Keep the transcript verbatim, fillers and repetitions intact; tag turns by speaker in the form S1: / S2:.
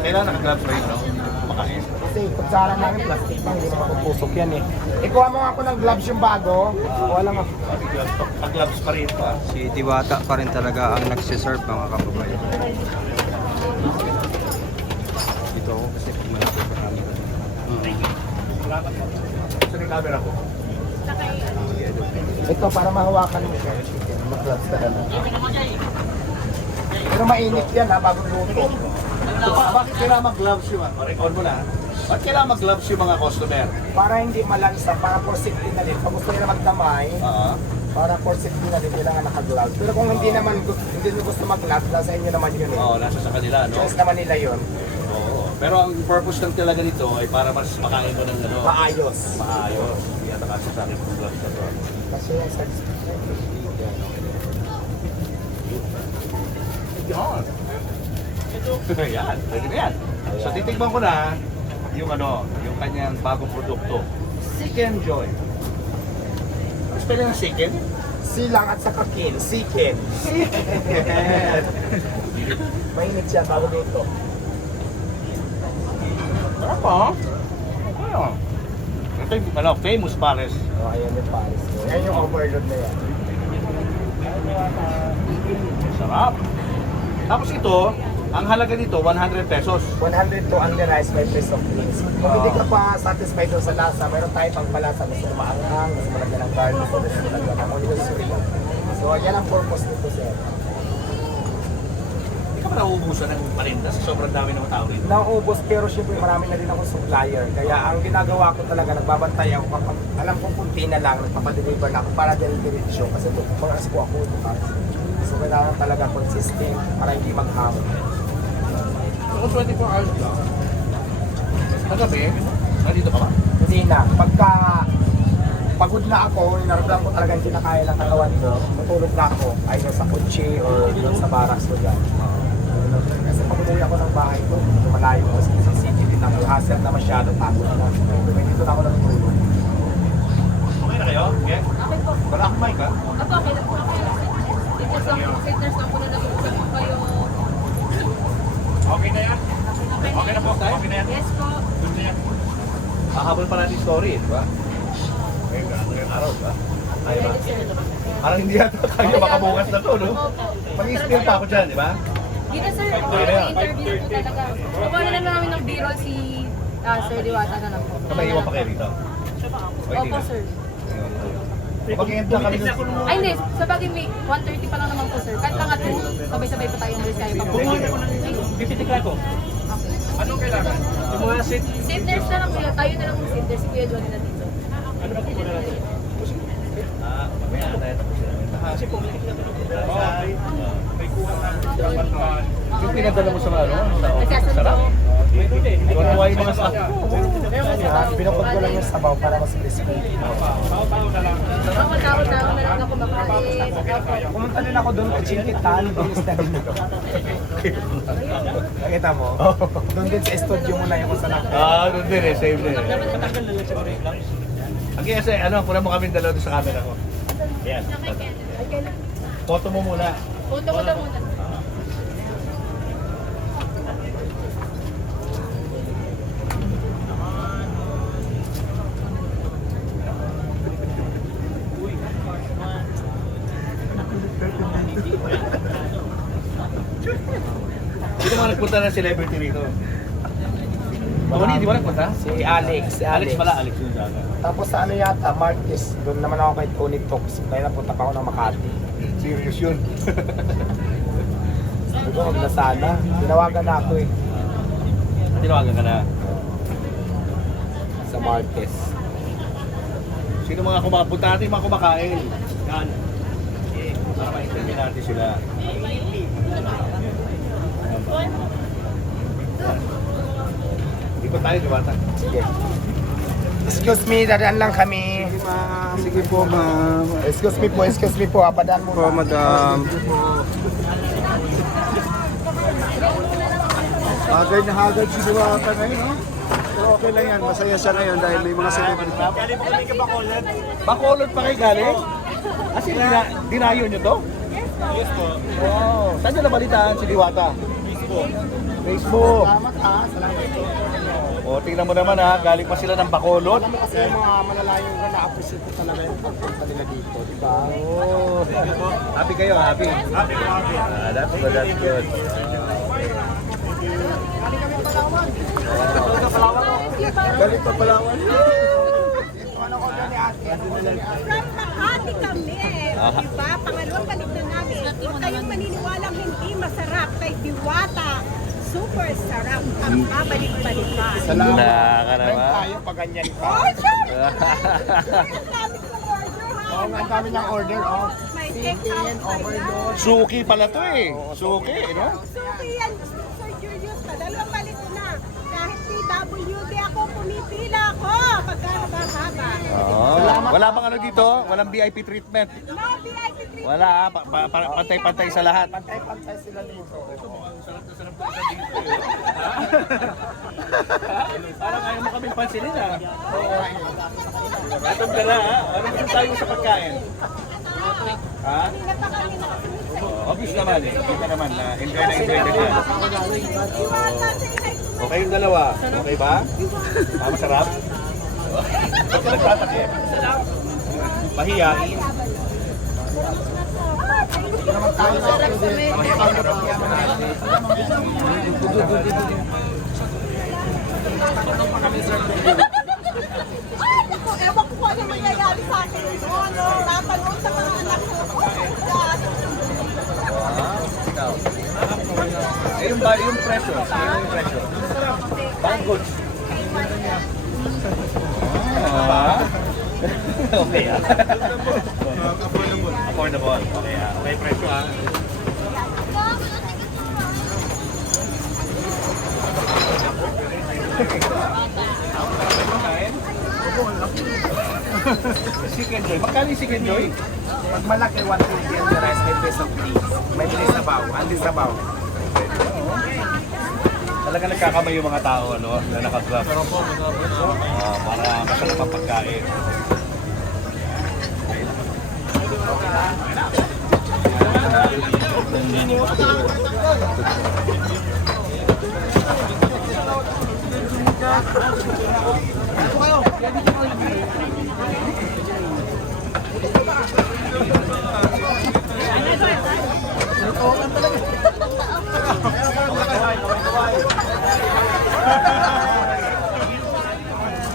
S1: kailangan naka-gloves pa rin, no? Kumakain.
S2: Kasi kutsara namin plastic lang, hindi naman pupusok yan eh. Ikuha mo nga ako ng gloves yung bago. Wala nga.
S1: Pag-gloves pa rin pa.
S3: Si Diwata pa rin talaga ang nagsiserve mga kababayan. Dito ako kasi malapit pa kami.
S1: Salamat po. Saan yung camera ko?
S2: Ito para mahawakan mo siya. Mag-gloves ka na lang. Pero mainit yan ha, bago luto.
S1: So, ba- bakit kailangan mag-gloves yung mga? Record mo na. Bakit kailangan mag-gloves yung mga customer?
S2: Para hindi malansa, para for safety na din. Kung gusto nila magdamay,
S1: Oo.
S2: para for safety na din, kailangan naka-gloves. Pero kung hindi naman gusto, hindi nyo gusto mag-gloves, nasa inyo naman yun eh.
S1: Oo, nasa sa kanila, no?
S2: Choice naman nila yun.
S1: Oo. Pero ang purpose ng talaga nito ay para mas makain ko ng ano,
S2: Maayos.
S1: maayos. Hindi ata kasi sa akin kung gloves na to.
S2: Kasi yung sex.
S1: Yan. Yan, pwede na yan. So titigman ko na yung ano, yung kanyang bagong produkto. Chicken Joy. Ano spell ng chicken?
S2: Silang at saka kin, sikin. Mainit siya bago luto.
S1: Sarap ah. Ano? Ito yung ano, famous Paris.
S2: Oh, ayan yung Paris. Ayan yung overload na yan.
S1: Sarap. Tapos ito, ang halaga nito, one hundred pesos.
S2: one hundred to on the rice, may piece of drinks. Kung hindi ka pa satisfied doon sa lasa, meron tayo pang palasa. Gusto mo maanghang, gusto mo lagyan ng garlic, gusto mo lagyan ng onion sweet. So, yan ang purpose nito, sir.
S1: Hindi ka ba nauubusan ng paninda sa sobrang dami ng tao rito?
S2: Naubos, pero syempre marami na din akong supplier. Kaya ang ginagawa ko talaga, nagbabantay ako kapag alam kong kunti na lang, nagpapadeliver na ako para delivery show. Kasi mga asko ako, so kailangan talaga consistent para hindi maghamon.
S1: So, twenty-four hours lang. Kagabi, nandito ka ba?
S2: Hindi na. Pagka pagod na ako, naramdaman ko talaga hindi na kaya ng katawan ko, matulog na ako, either sa kotse or doon sa barracks ko dyan. Kasi pag umuwi ako ng bahay ko, malayo ko sa C C T V na may hassle na masyado, pagod na. Kaya dito na ako natutulog.
S1: Okay na kayo? Okay?
S4: Okay po.
S1: Wala akong mic ha?
S4: Apo, okay lang po. Okay lang. Fitness lang po. Fitness lang po na nag-uusap po kayo.
S1: Okay na yan? Okay na po? Okay na yan?
S4: Yes po.
S1: Good na yan. Hahabol pa natin story, di ba? Ngayon, ngayong araw, di ba? Kaya ba?
S4: Ready, sir.
S1: Parang hindi yata kaya makabukas na to, no?
S4: Opo.
S1: Mag-i-spill pa ako dyan, di ba?
S4: Dito, sir.
S1: Okay na yan.
S4: Interview po talaga. Kukuha na lang namin ng biro si ah, Sir Diwata na lang po.
S1: Kamay-iwan pa kayo rito.
S4: Opo, sir.
S1: Pag-i-end na kami dun.
S4: Ay, hindi. Sa bagay, may one thirty pa lang naman po, sir. Kahit mga two, sabay-sabay pa tayo umalis kaya pa po.
S1: Kumuha na ko ng pipitikla ko. Anong kailangan? Yung mga seat.
S4: Seat nurse na lang, kuya. Tayo na lang mag-seat nurse. Si Kuya Johnny na dito.
S1: Ano ba kukuha natin? Ah, mamaya na tayo tapos na. Kasi pumitik na ito. Okay. May kuha na. Yung pinadala mo sa ano? Sa office. Sarap. Tuwa yung mga staff.
S2: Ah, pinukod ko lang yung sabaw para mas crispy.
S4: Bawal tao na ako na lang ako makain.
S2: Pumunta din ako doon kay Chinkitan, bilis na din ako. Nakita mo? Doon din sa studio mo na yung kung saan ako.
S1: Ah, doon din eh. Same din. Okay, kasi ano, kuna mo kami dalawa doon sa camera ko. Yan. Photo mo muna.
S4: Punta ko na muna.
S1: Sino mga nagpunta ng celebrity rito? Tony, di ba nagpunta?
S2: Si Alex, si
S1: Alex
S2: Alex.
S1: pala, Alex yung saga.
S2: Tapos sa ano yata, Marquez, doon naman ako kay Tony Talks. Kaya napunta pa ako ng Makati.
S1: Serious yun.
S2: Sabi ko, huwag na sana. Tinawagan na ako eh.
S1: Tinawagan ka na.
S2: Sa Marquez.
S1: Sino mga kumapunta natin, mga kumakain? Yan. Eh, para ma-interview natin sila. Ikot tayo, Diwata.
S2: Sige. Excuse me, dadaan lang kami.
S3: Sige ma'am, sige po ma'am.
S2: Excuse me po, excuse me po. Apadaan mo
S3: Po madam. Haggard na haggard si Diwata ngayon, no? Pero okay lang yan, masaya siya ngayon dahil may mga celebrity.
S1: Bacolod pa kayo galing? Kasi dina, dinayo nyo to? Yes po. Wow. Saan nyo nabalitaan si Diwata? Facebook.
S2: Salamat ah, salamat po.
S1: O, tingnan mo naman ha, galing pa sila ng Bacolod.
S2: Alam mo kasi yung mga malalayong ka na-appreciate ko talaga yung pagpunta nila dito, di ba?
S1: Oh, happy kayo, happy. Happy, happy. Ah, that's good, that's good.
S2: Galing pa Palawan.
S5: From Makati kami eh.
S1: Aha.
S5: Diba? Pangalawang balik na namin. Huwag kayong maniniwalang hindi masarap kay Diwata. Super sarap ang babalik-balikan.
S2: Salamat.
S1: Wala ka naman.
S2: Friend tayo pag ganyan ka.
S5: Oh, sure! Ang dami kong order ha.
S2: Oo, ang dami niyang order, oh.
S5: May take-out pa yan.
S1: Suki pala to eh. Suki, no?
S5: Suki yan, Sir Julius. Dalawang balik na. Kahit T W D ako, pumipila ako. Pagka haba-haba.
S1: Oh. Wala bang ano dito? Walang V I P treatment?
S5: No V I P treatment.
S1: Wala ha, pa- pa- pa- pantay-pantay sa lahat.
S2: Pantay-pantay sila dito.
S1: Parang ayaw mo kaming pansinin ha. Atong ka na ha. Ano gusto tayo sa pagkain? Ha?
S5: Kanina pa kami nakasunod sa
S1: Obvious naman eh. Kita naman na enjoy na enjoy na dyan.
S5: Diwata sa inay.
S1: Okay yung dalawa. Okay ba? Ah, masarap? Ba't ka nagtatakip? Mahiyain.
S5: Ay, naku, ewan ko kung ano mangyayari sa akin. No, no, napanood sa mga anak ko.
S1: Ikaw. Eh, yung, ba- yung presyo. Yung presyo. Bang goods. Ah. Okay ah. Affordable. Affordable. Okay ah. Okay presyo ah. Chicken Joy. Magkano yung Chicken Joy?
S2: Pag malaki, one fifty and the rest, may piece of please. May bilis na baw, andi sa baw.
S1: Talaga nagkakamay yung mga tao ano, na nakagrab. Ah, para masarap ang pagkain.